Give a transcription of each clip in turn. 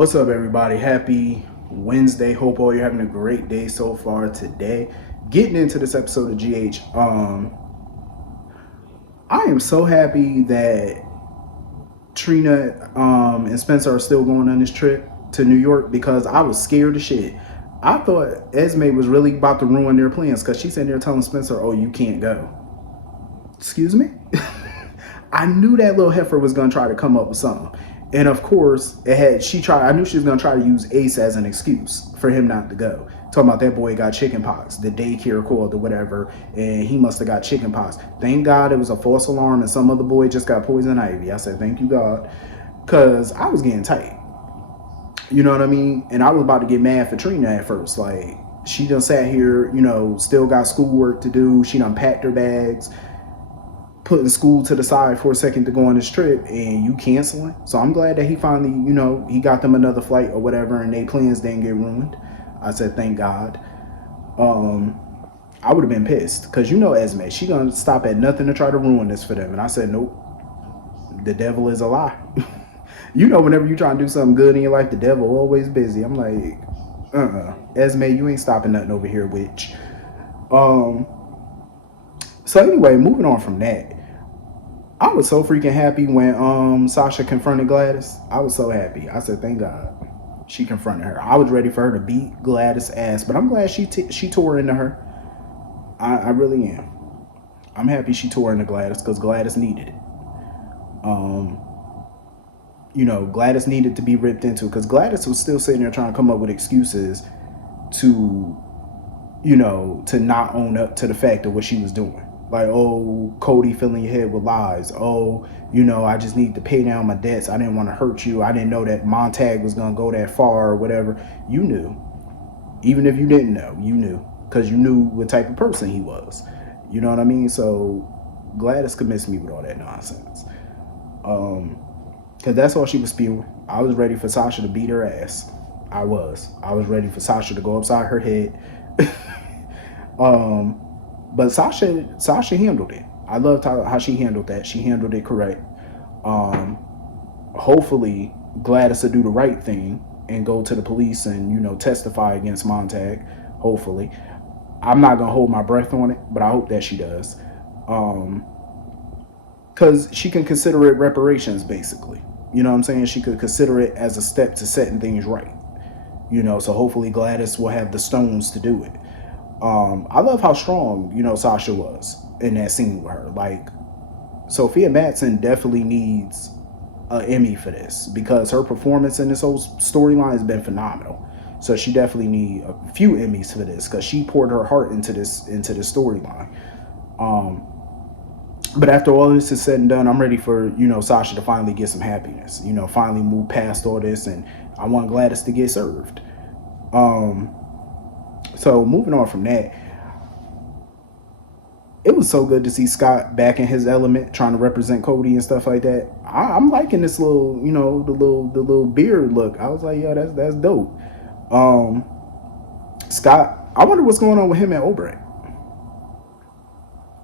What's up, everybody? Happy Wednesday. Hope all you're having a great day so far today. Getting into this episode of GH, I am so happy that Trina and Spencer are still going on this trip to New York because I was scared of shit. I thought Esme was really about to ruin their plans because she's sitting there telling Spencer, "Oh, you can't go." Excuse me? I knew that little heifer was gonna try to come up with something. And of course, I knew she was gonna try to use Ace as an excuse for him not to go. Talking about that boy got chicken pox, the daycare called or whatever, and he must have got chicken pox. Thank God it was a false alarm and some other boy just got poison ivy. I said, thank you, God. Cause I was getting tight. You know what I mean? And I was about to get mad for Trina at first. Like, she done sat here, still got schoolwork to do. She done packed her bags, putting school to the side for a second to go on this trip, and you canceling. So I'm glad that he finally, he got them another flight or whatever, and their plans didn't get ruined. I said, thank God. I would have been pissed because Esme, she gonna stop at nothing to try to ruin this for them. And I said, nope, the devil is a lie. Whenever you try to do something good in your life, the devil always busy. I'm like, Esme, you ain't stopping nothing over here, witch. So anyway, moving on from that, I was so freaking happy when Sasha confronted Gladys. I was so happy. I said, thank God she confronted her. I was ready for her to beat Gladys' ass, but I'm glad she tore into her. I really am. I'm happy she tore into Gladys because Gladys needed it. Gladys needed to be ripped into because Gladys was still sitting there trying to come up with excuses to not own up to the fact of what she was doing. Like, oh, Cody filling your head with lies. Oh, I just need to pay down my debts. I didn't want to hurt you. I didn't know that Montag was going to go that far or whatever. You knew. Even if you didn't know, you knew. Because you knew what type of person he was. You know what I mean? So Gladys convinced me with all that nonsense. Because that's all she was spewing. I was ready for Sasha to beat her ass. I was ready for Sasha to go upside her head. But Sasha handled it. I loved how she handled that. She handled it correct. Hopefully Gladys will do the right thing and go to the police and testify against Montag. Hopefully. I'm not gonna hold my breath on it, but I hope that she does. Because she can consider it reparations, basically. You know what I'm saying? She could consider it as a step to setting things right. So hopefully Gladys will have the stones to do it. I love how strong, Sasha was in that scene with her. Like, Sophia Matson definitely needs an Emmy for this because her performance in this whole storyline has been phenomenal. So she definitely needs a few Emmys for this because she poured her heart into this storyline. But after all this is said and done, I'm ready for, Sasha to finally get some happiness, finally move past all this, and I want Gladys to get served. So moving on from that, it was so good to see Scott back in his element, trying to represent Cody and stuff like that. I'm liking this little, the little beard look. I was like, yeah, that's dope. Scott, I wonder what's going on with him at Obrecht.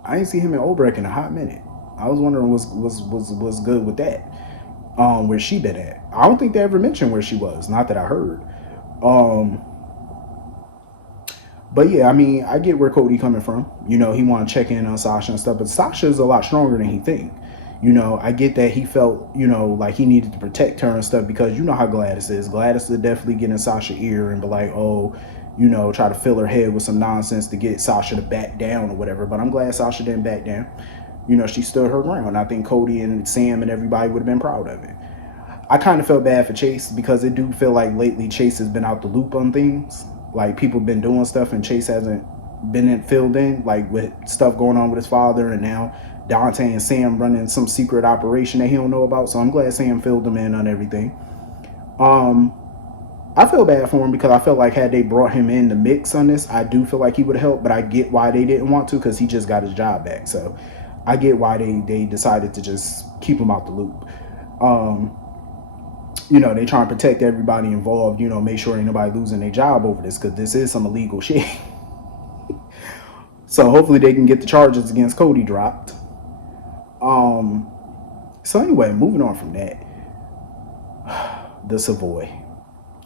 I ain't see him at Obrecht in a hot minute. I was wondering what's good with that. Where she been at? I don't think they ever mentioned where she was. Not that I heard. But yeah, I mean, I get where Cody coming from. He want to check in on Sasha and stuff, but Sasha's a lot stronger than he think. I get that he felt, like he needed to protect her and stuff because you know how Gladys is. Gladys would definitely get in Sasha's ear and be like, oh, try to fill her head with some nonsense to get Sasha to back down or whatever. But I'm glad Sasha didn't back down. She stood her ground. I think Cody and Sam and everybody would have been proud of it. I kind of felt bad for Chase because it do feel like lately Chase has been out the loop on things. Like, people been doing stuff and Chase hasn't been filled in, like with stuff going on with his father, and now Dante and Sam running some secret operation that he don't know about. So I'm glad Sam filled him in on everything. I feel bad for him because I felt like had they brought him in the mix on this, I do feel like he would have helped, but I get why they didn't want to because he just got his job back. So I get why they decided to just keep him out the loop. They try and protect everybody involved, make sure ain't nobody losing their job over this because this is some illegal shit. So hopefully they can get the charges against Cody dropped. So anyway, moving on from that, the Savoy.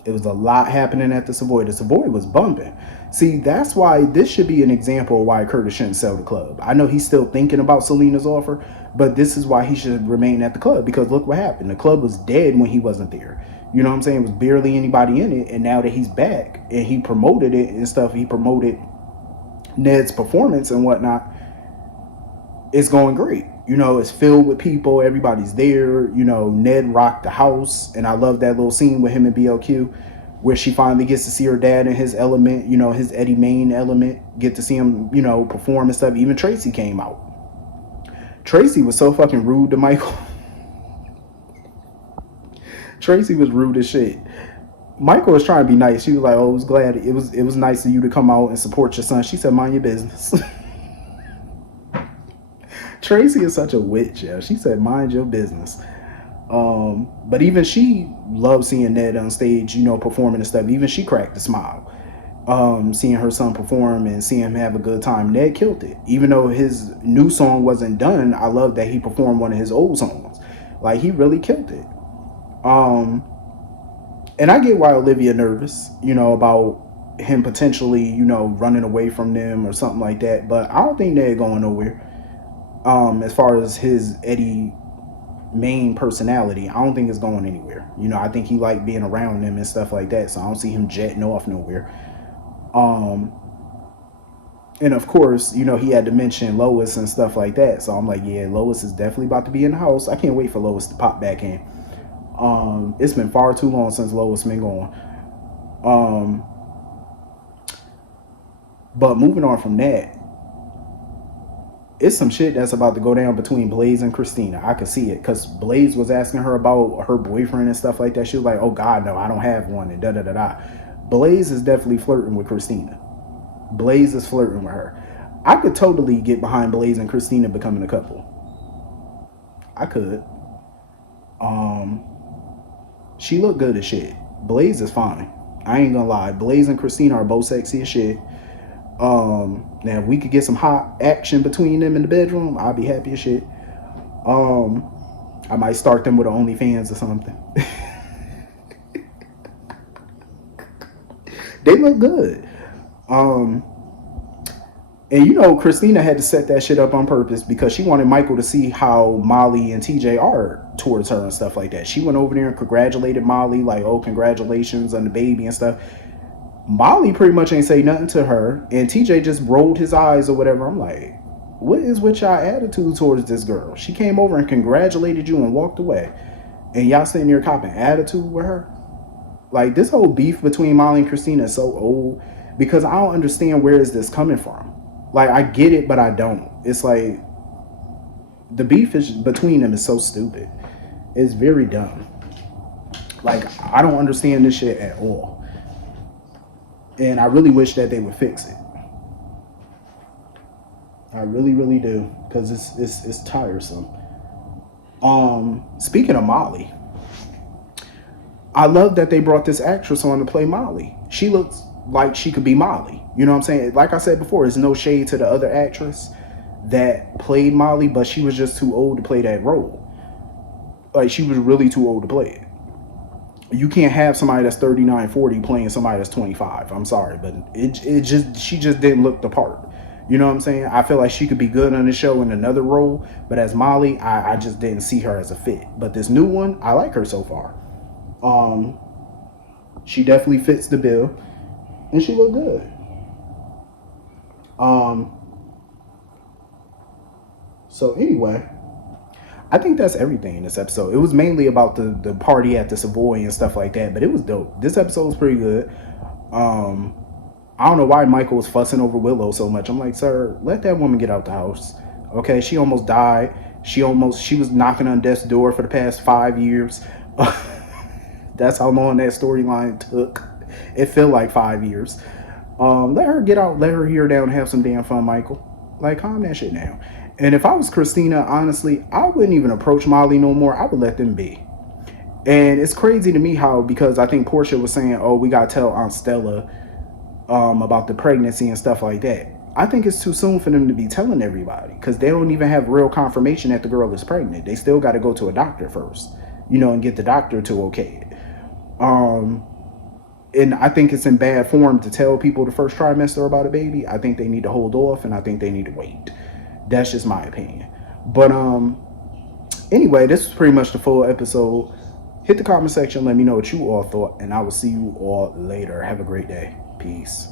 It was a lot happening at the Savoy. The Savoy was bumping. See, that's why this should be an example of why Curtis shouldn't sell the club. I know he's still thinking about Selena's offer, but this is why he should remain at the club, because look what happened. The club was dead when he wasn't there. You know what I'm saying? It was barely anybody in it, and now that he's back and he promoted it and stuff, he promoted Ned's Performance and whatnot, it's going great. You know, it's filled with people. Everybody's there. You know, Ned rocked the house. And I love that little scene with him and BLQ where she finally gets to see her dad in his element, you know, his Eddie Main element, get to see him, you know, perform and stuff. Even Tracy came out. Tracy was so fucking rude to Michael. Tracy was rude as shit. Michael was trying to be nice. She was like, "Oh, it was nice of you to come out and support your son." She said, "Mind your business." Tracy is such a witch, yeah. She said, "Mind your business." But even she loved seeing Ned on stage, you know, performing and stuff. Even she cracked a smile. Seeing her son perform and seeing him have a good time. Ned killed it. Even though his new song wasn't done, I love that he performed one of his old songs. Like, he really killed it. And I get why Olivia nervous, you know, about him potentially, you know, running away from them or something like that. But I don't think Ned going nowhere. As far as his Eddie main personality, I don't think it's going anywhere. You know, I think he liked being around them and stuff like that. So I don't see him jetting off nowhere. And of course, you know, he had to mention Lois and stuff like that. So I'm like, yeah, Lois is definitely about to be in the house. I can't wait for Lois to pop back in. It's been far too long since Lois been gone. But moving on from that, it's some shit that's about to go down between Blaze and Christina. I could see it because Blaze was asking her about her boyfriend and stuff like that. She was like, "Oh God, no, I don't have one," and da da da da. Blaze is definitely flirting with Christina. Blaze is flirting with her. I could totally get behind Blaze and Christina becoming a couple. I could. She looked good as shit. Blaze is fine. I ain't gonna lie. Blaze and Christina are both sexy as shit. Now if we could get some hot action between them in the bedroom, I'd be happy as shit. I might start them with an OnlyFans or something. They look good. And you know, Christina had to set that shit up on purpose because she wanted Michael to see how Molly and TJ are towards her and stuff like that. She went over there and congratulated Molly, like, "Oh, congratulations on the baby" and stuff. Molly pretty much ain't say nothing to her, and TJ just rolled his eyes or whatever. I'm like, what is with y'all attitude towards this girl? She came over and congratulated you and walked away, and y'all sitting there copping attitude with her? Like, this whole beef between Molly and Christina is so old because I don't understand where is this coming from. Like, I get it, but I don't. It's like the beef is between them is so stupid. It's very dumb. Like, I don't understand this shit at all. And I really wish that they would fix it. I really, really do, because it's tiresome. Speaking of Molly, I love that they brought this actress on to play Molly. She looks like she could be Molly. You know what I'm saying? Like I said before, there's no shade to the other actress that played Molly, but she was just too old to play that role. Like, she was really too old to play it. You can't have somebody that's 39, 40 playing somebody that's 25. I'm sorry, but she just didn't look the part. You know what I'm saying? I feel like she could be good on the show in another role, but as Molly, I just didn't see her as a fit. But this new one, I like her so far. She definitely fits the bill, and she looked good. So anyway, I think that's everything in this episode. It was mainly about the party at the Savoy and stuff like that, but it was dope. This episode was pretty good. I don't know why Michael was fussing over Willow so much. I'm like, sir, let that woman get out the house. Okay, she almost died. She was knocking on death's door for the past 5 years. That's how long that storyline took. It felt like 5 years. Let her get out, let her hear down and have some damn fun, Michael. Like, calm that shit down. And if I was Christina, honestly, I wouldn't even approach Molly no more. I would let them be. And it's crazy to me how, because I think Portia was saying, oh, we got to tell Aunt Stella about the pregnancy and stuff like that. I think it's too soon for them to be telling everybody because they don't even have real confirmation that the girl is pregnant. They still got to go to a doctor first, you know, and get the doctor to okay it. and I think it's in bad form to tell people the first trimester about a baby. I think they need to hold off, and I think they need to wait. That's just my opinion. But anyway, this was pretty much the full episode. Hit the comment section, let me know what you all thought, and I will see you all later. Have a great day. Peace.